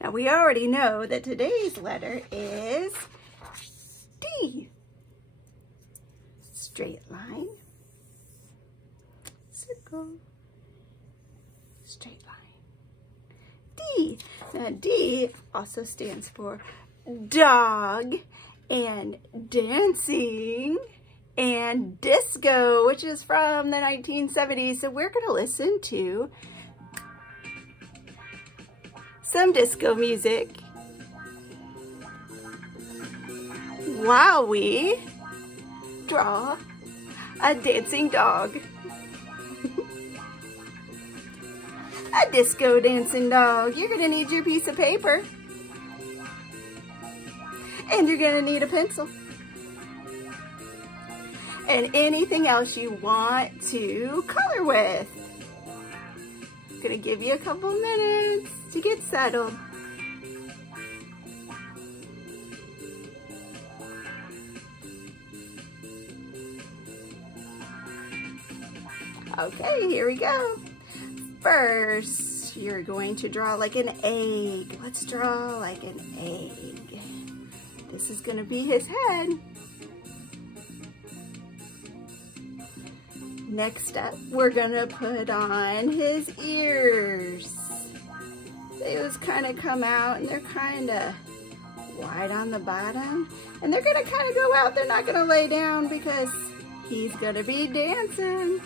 Now we already know that today's letter is D. Straight line, circle, straight line. D. Now D also stands for dog and dancing and disco, which is from the 1970s. So we're going to listen to some disco music while we draw a dancing dog. A disco dancing dog. You're going to need your piece of paper. And you're going to need a pencil. And anything else you want to color with. I'm going to give you a couple minutes to get settled. Okay, here we go. First, you're going to draw like an egg. Let's draw like an egg. This is going to be his head. Next up, we're going to put on his ears. Those kind of come out and they're kind of wide on the bottom. And they're going to kind of go out. They're not going to lay down because he's going to be dancing.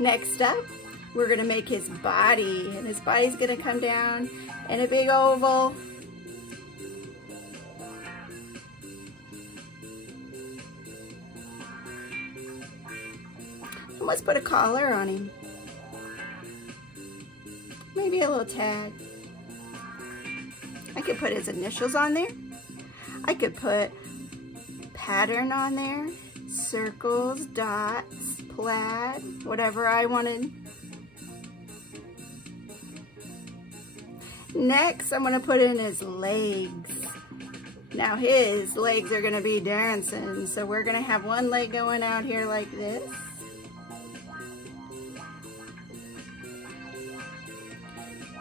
Next up, we're going to make his body, and his body's going to come down in a big oval. And let's put a collar on him. Maybe a little tag. I could put his initials on there. I could put pattern on there, circles, dots, plaid, whatever I wanted. Next, I'm going to put in his legs. Now his legs are going to be dancing, so we're going to have one leg going out here like this.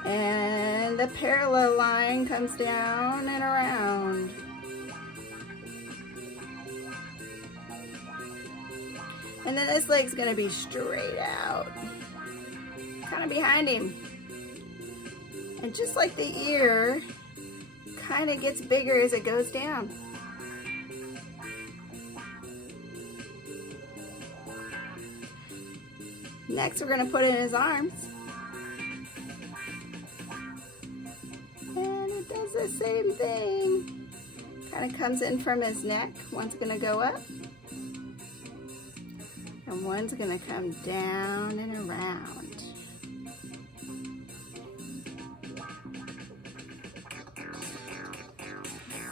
And the parallel line comes down and around. And then this leg's gonna be straight out, kind of behind him. And just like the ear, kind of gets bigger as it goes down. Next, we're gonna put in his arms. And it does the same thing. Kind of comes in from his neck. One's gonna go up. And one's gonna come down and around.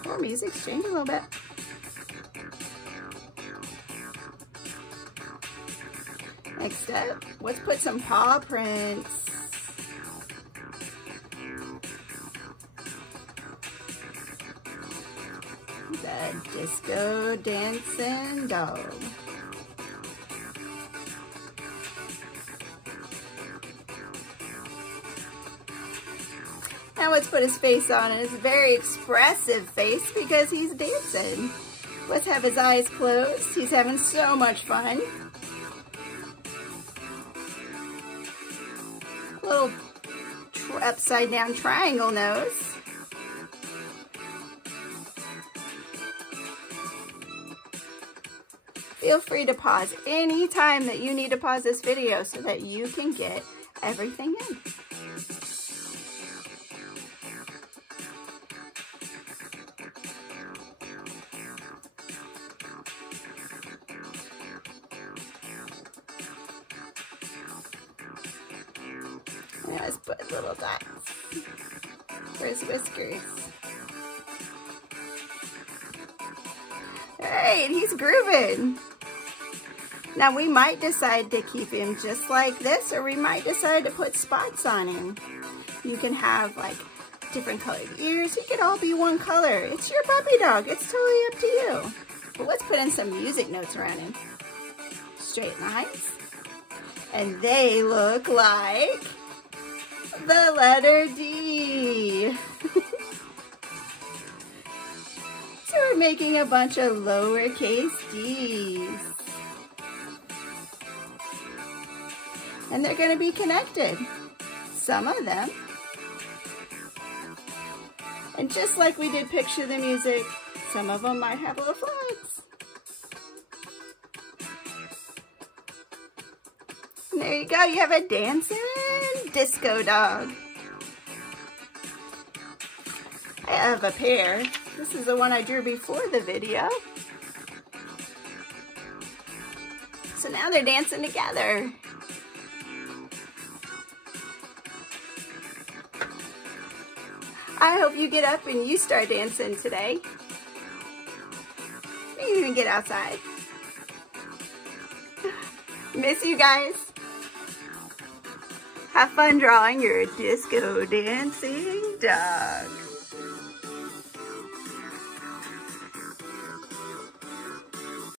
Our music's changing a little bit. Next up, let's put some paw prints. The disco dancing dog. Now let's put his face on, and it's a very expressive face because he's dancing. Let's have his eyes closed. He's having so much fun. Little upside down triangle nose. Feel free to pause any time that you need to pause this video so that you can get everything in. Let's put little dots for his whiskers. Alright, he's grooving. Now we might decide to keep him just like this, or we might decide to put spots on him. You can have like different colored ears. He could all be one color. It's your puppy dog. It's totally up to you. But let's put in some music notes around him. Straight lines And they look like the letter D. So we're making a bunch of lowercase d's. And they're going to be connected, some of them. And just like we did Picture the Music, some of them might have little flags. And there you go, you have a dancing disco dog. I have a pair. This is the one I drew before the video. So now they're dancing together. I hope you get up and you start dancing today. You can even get outside. Miss you guys. Have fun drawing your disco dancing dog.